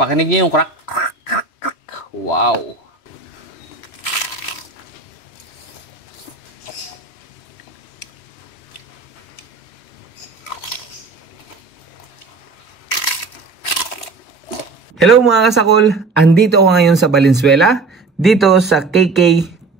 Pakinig niyo yung crack, crack, crack, crack. Wow. Hello mga kasakol, andito ako ngayon sa Valenzuela, dito sa KK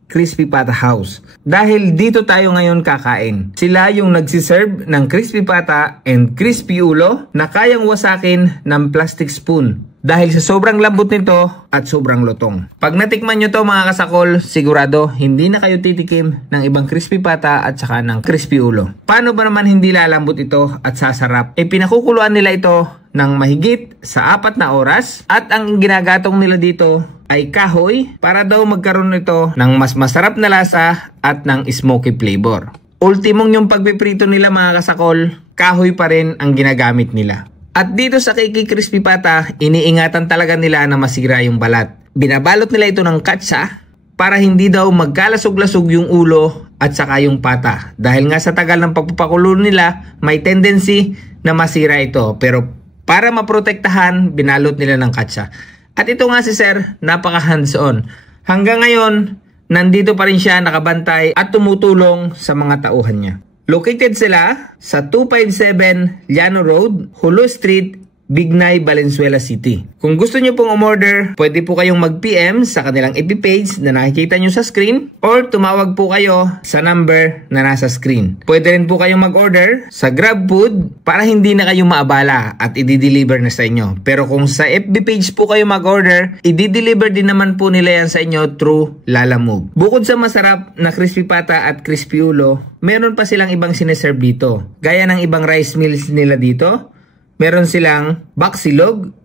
Crispy Pata House. Dahil dito tayo ngayon kakain. Sila yung nagsiserve ng crispy pata and crispy ulo na kayang wasakin ng plastic spoon. Dahil sa sobrang lambot nito at sobrang lutong. Pag natikman nyo to mga kasakol, sigurado hindi na kayo titikim ng ibang crispy pata at saka ng crispy ulo. Paano ba naman hindi lalambot ito at sasarap? Pinakukuluan nila ito ng mahigit sa 4 na oras at ang ginagatong nila dito ay kahoy para daw magkaroon nito ng mas masarap na lasa at ng smoky flavor. Ultimong yung pagpiprito nila mga kasakol, kahoy pa rin ang ginagamit nila. At dito sa KK Crispy Pata, iniingatan talaga nila na masira yung balat. Binabalot nila ito ng katsa para hindi daw magkalasog-lasog yung ulo at saka yung pata. Dahil nga sa tagal ng pagpapakulo nila, may tendency na masira ito. Pero para maprotektahan, binalot nila ng katsa. At ito nga si Sir, napaka hands-on. Hanggang ngayon, nandito pa rin siya nakabantay at tumutulong sa mga tauhan niya. Located sila sa 257 Llano Road, Hulo Street, Bignay, Valenzuela City. Kung gusto nyo pong umorder, pwede po kayong mag-PM sa kanilang FB page na nakikita nyo sa screen or tumawag po kayo sa number na nasa screen. Pwede rin po kayong mag-order sa GrabFood para hindi na kayo maabala at i-deliver na sa inyo. Pero kung sa FB page po kayo mag-order, i-deliver din naman po nila yan sa inyo through Lalamove. Bukod sa masarap na crispy pata at crispy ulo, meron pa silang ibang sineserve dito. Gaya ng ibang rice meals nila dito, meron silang baksilog,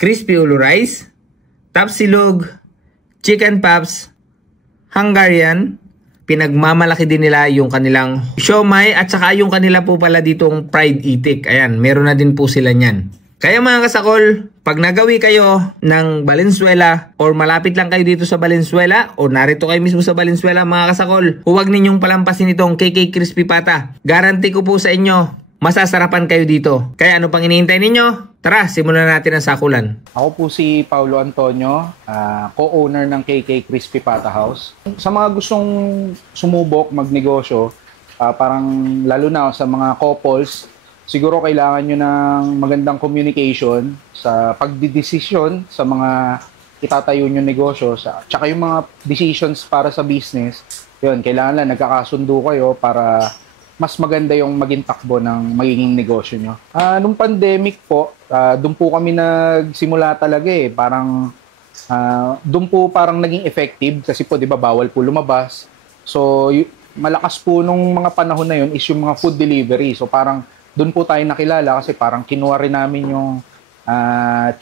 crispy ulo rice, tapsilog, chicken pops, Hungarian. Pinagmamalaki din nila yung kanilang siomai at saka yung kanila po pala ditong fried itik. Ayan, meron na din po sila niyan. Kaya mga kasakol, pag nagawi kayo ng Valenzuela or malapit lang kayo dito sa Valenzuela o narito kayo mismo sa Valenzuela mga kasakol, huwag ninyong palampasin itong KK Crispy Pata. Guarantee ko po sa inyo, masasarapan kayo dito. Kaya ano pang hinihintay ninyo? Tara, simulan natin ang sakulan. Ako po si Paulo Antonio, co-owner ng KK Crispy Pata House. Sa mga gustong sumubok, magnegosyo, parang lalo na sa mga couples, siguro kailangan nyo ng magandang communication sa pagdidesisyon sa mga itatayo nyo negosyo, tsaka yung mga decisions para sa business. Yun, kailangan lang nagkakasundo kayo para mas maganda yung maging takbo ng magiging negosyo nyo. Nung pandemic po, doon po kami nagsimula talaga eh. Parang doon po parang naging effective kasi po 'di ba bawal po lumabas. So malakas po nung mga panahon na yun is yung mga food delivery. So parang doon po tayo nakilala kasi parang kinuha rin namin yung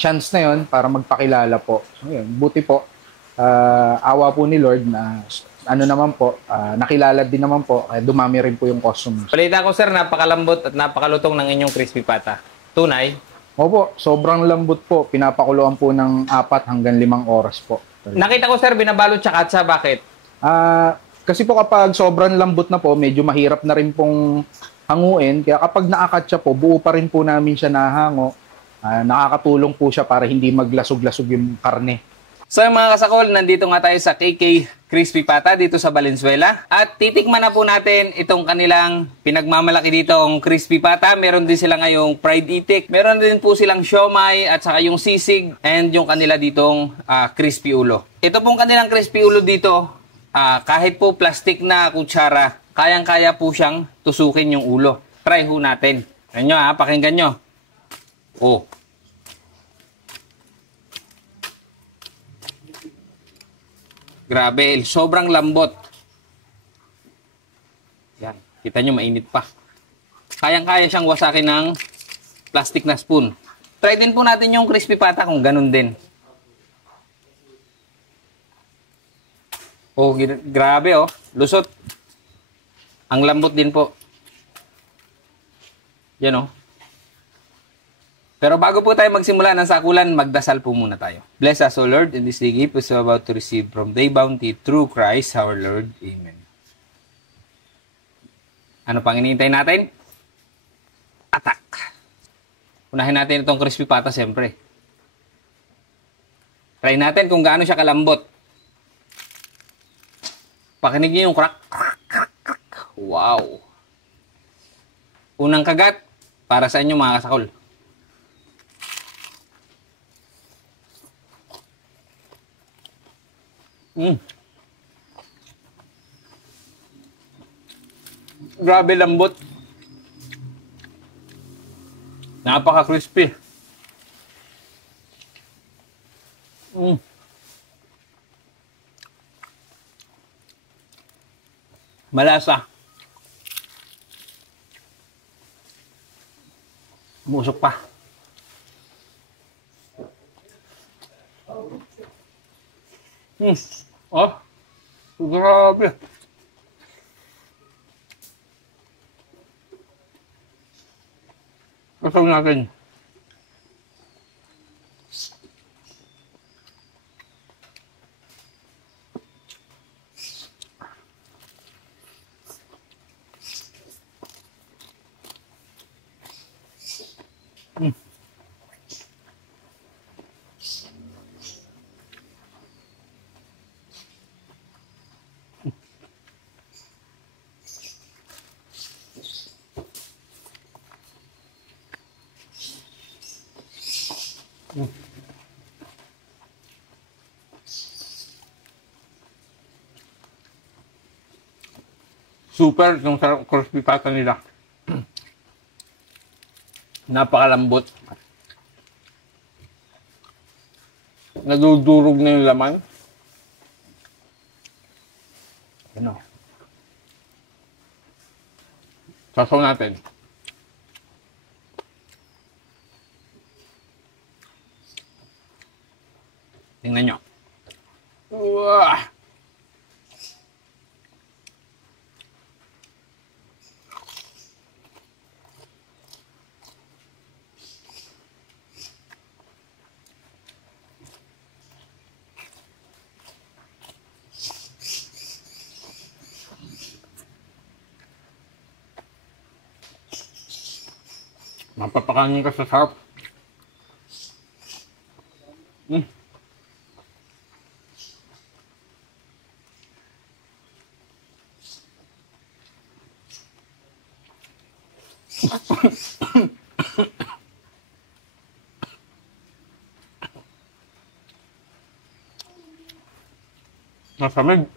chance na yun para magpakilala po. So yun, buti po awa po ni Lord na ano naman po, nakilala din naman po, dumami rin po yung customers. Balita ko sir, napakalambot at napakalutong ng inyong crispy pata. Tunay? Opo, sobrang lambot po. Pinapakuluan po ng 4 hanggang 5 oras po. Nakita ko sir, binabalot siya katsa. Bakit? Kasi po kapag sobrang lambot na po, medyo mahirap na rin pong hanguin. Kaya kapag naakatsa po, buo pa rin po namin siya nahango. Nakakatulong po siya para hindi maglasog-lasog yung karne. So mga kasakol, nandito nga tayo sa KK Crispy Pata dito sa Valenzuela. At titikman na po natin itong kanilang pinagmamalaki dito ang crispy pata. Meron din sila ngayong fried itik. Meron din po silang siomai at saka yung sisig and yung kanila ditong crispy ulo. Ito pong kanilang crispy ulo dito, kahit po plastic na kutsara, kayang-kaya po siyang tusukin yung ulo. Try ho natin. Ayan nyo pakinggan nyo. Oh. Grabe, sobrang lambot. Yan, kita nyo mainit pa. Kayang-kaya siyang wasakin ng plastic na spoon. Try din po natin yung crispy pata kung ganun din. Oh, grabe oh, lusot. Ang lambot din po. Yan oh. Pero bago po tayo magsimula ng sakulan, magdasal po muna tayo. Bless us, O Lord, in this day gift we are about to receive from thy bounty through Christ our Lord. Amen. Ano pang hinihintay natin? Attack! Unahin natin itong crispy pata, siyempre. Try natin kung gaano siya kalambot. Pakinig niyo yung crack. Wow. Unang kagat para sa inyo mga kasakol. Grabe lambot. Napaka-crispy. Malasa. Musok pa. Oh, grabe. Kasama natin. Super yung sarap crispy pata nila. Napakalambot. Nadudurog na yung laman. Ano? Sasaw natin. Tingnan nyo. Uwah! Mapapakanin ka sa sarap. Masamig.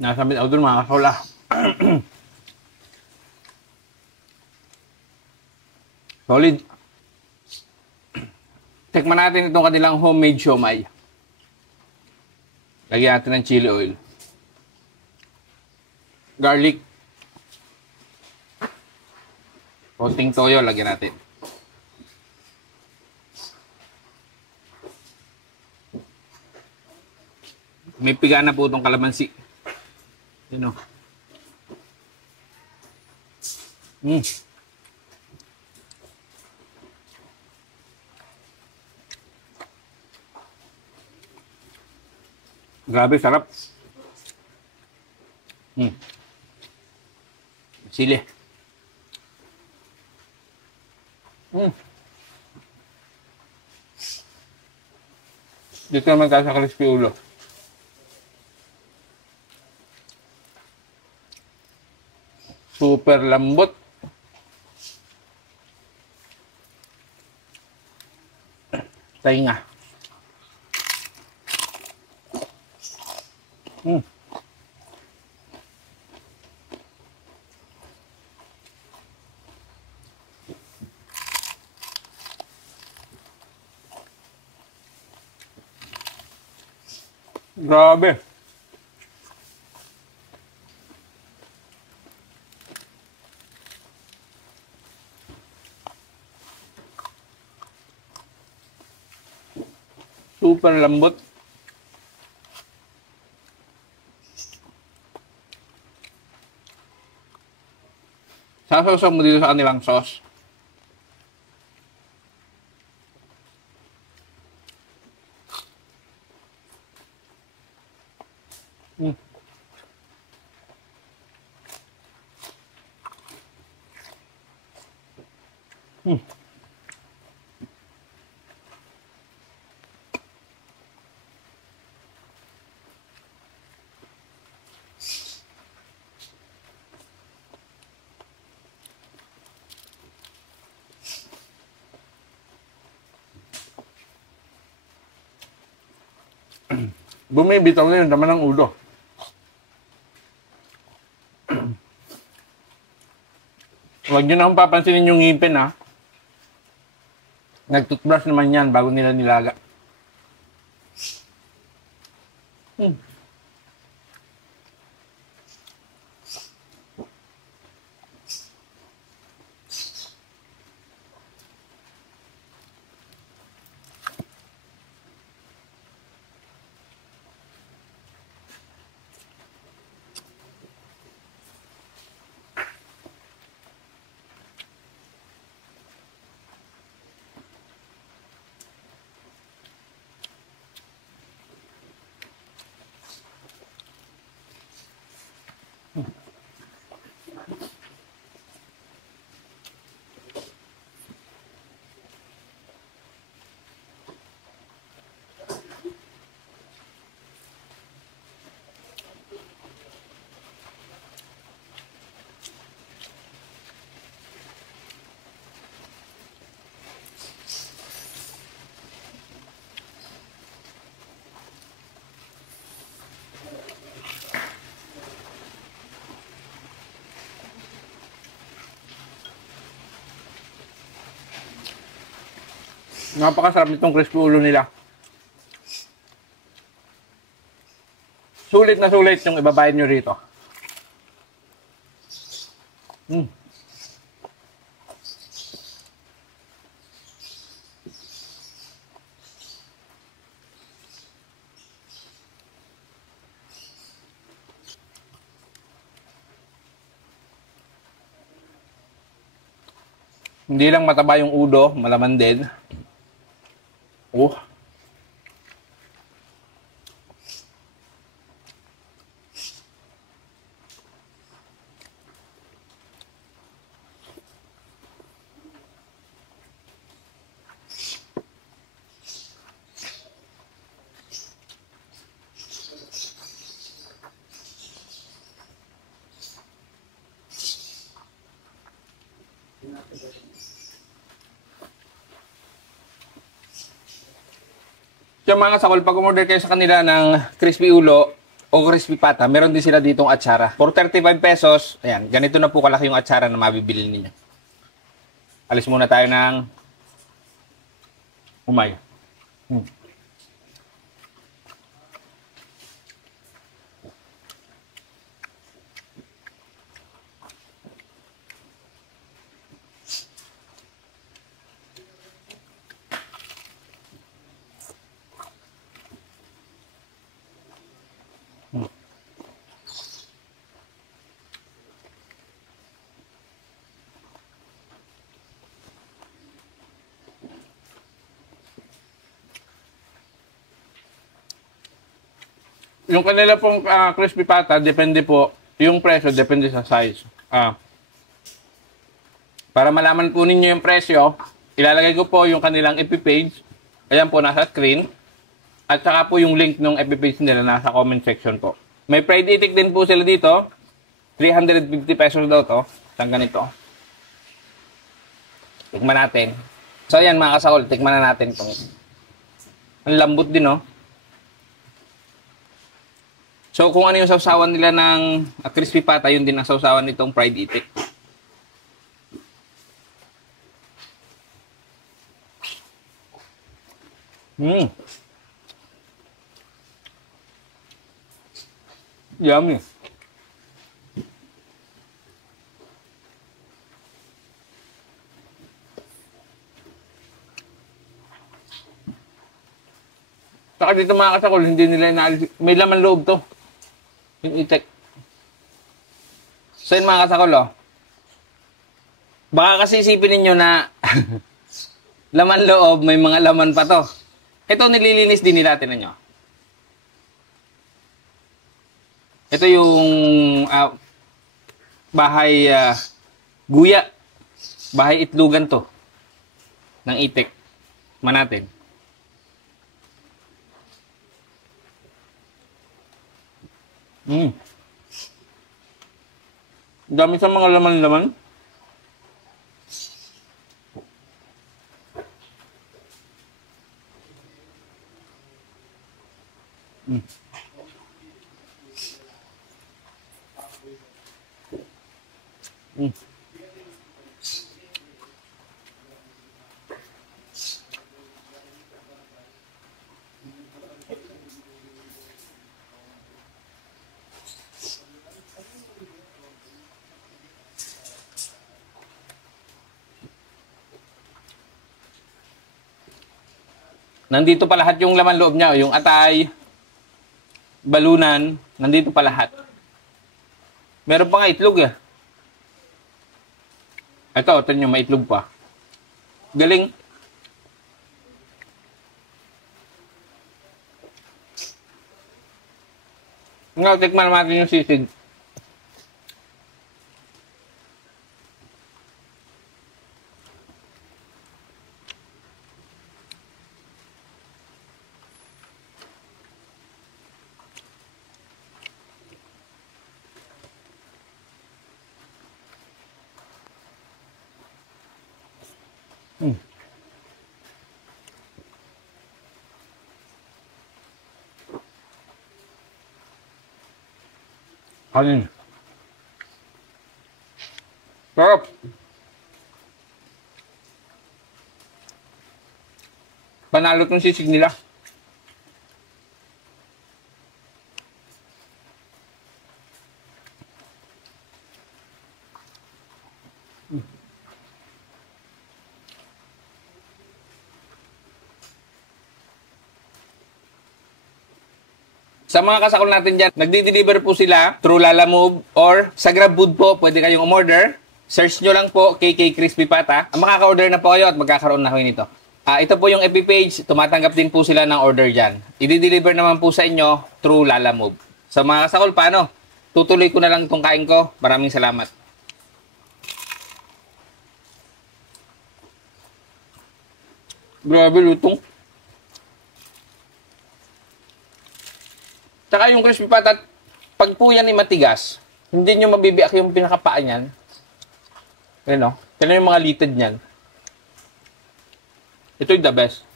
Nasamit ako dun mga kasola. Solid. Tikman natin itong kanilang homemade siomai. Lagyan natin ng chili oil. Garlic. Konting toyo, lagyan natin. May piga na po itong kalamansi. Yun o. Grabe, sarap. Sili. Dito naman tayo sa crispy ulo. Super lambot. Tainga. Grabe. Super lambot. Sasawsaw mo dito sa kanilang sauce. Mm. Mm. Bumibitaw na yung laman ng ulo. Huwag nyo na akong papansinin yung ngipin, ha. Nag-toothbrush naman yan bago nila nilaga. Hmm. Napakasarap nitong crispy ulo nila. Sulit na sulit yung ibabayad nyo rito. Mm. Hindi lang mataba yung ulo, malaman din. Oh. So mga kasakol, pag umorder kayo sa kanila ng crispy ulo o crispy pata, meron din sila ditong atsara. For 35 pesos, ayan, ganito na po kalaki yung atsara na mabibili ninyo. Alis muna tayo ng umay. Yung kanila pong crispy pata, depende po, yung presyo, depende sa size. Para malaman po ninyo yung presyo, ilalagay ko po yung kanilang FB page. Ayan po, nasa screen. At saka po yung link ng FB page nila nasa comment section po. May fried itik din po sila dito. 350 pesos daw to. Isang ganito. Tikman natin. So ayan mga kasakol, tikman na natin itong. Ang lambot din, no? So kung ano yung sausawan nila ng crispy pata, yun din ang sausawan nitong fried itik. Yummy. Saka dito mga kasakol, hindi nila inaalis. May laman loob to. Yung itik. So yun mga kasakol, oh. Baka kasi isipin ninyo na laman loob, may mga laman pa to. Ito nililinis din nila, tinan nyo. Ito yung bahay guya. Bahay itlugan to. Ng itik. Manatin. Dami sa mga laman-laman. Nandito pa lahat yung laman loob niya. Yung atay, balunan, nandito pa lahat. Meron pa nga itlog eh. Ito nyo, may itlog pa. Galing. Nga, tikman natin yung sisig. Kanin. Sarap. Panalo tong sisig nila. Sa mga kasakol natin dyan, nagdi-deliver po sila through Lalamove or sa GrabFood po, pwede kayong umorder. Search nyo lang po KK Crispy Pata. Makaka-order na po kayo at magkakaroon na kayo nito. Ito po yung FB page, tumatanggap din po sila ng order dyan. I-deliver naman po sa inyo through Lalamove. Sa mga kasakol, paano? Tutuloy ko na lang itong kain ko. Maraming salamat. Grabe lutong. Tsaka yung crispy pata, pag po yan ay matigas, hindi nyo mabibiyak yung pinakapaa niyan. Ayan o. Tignan yung mga litid niyan. Ito yung the best.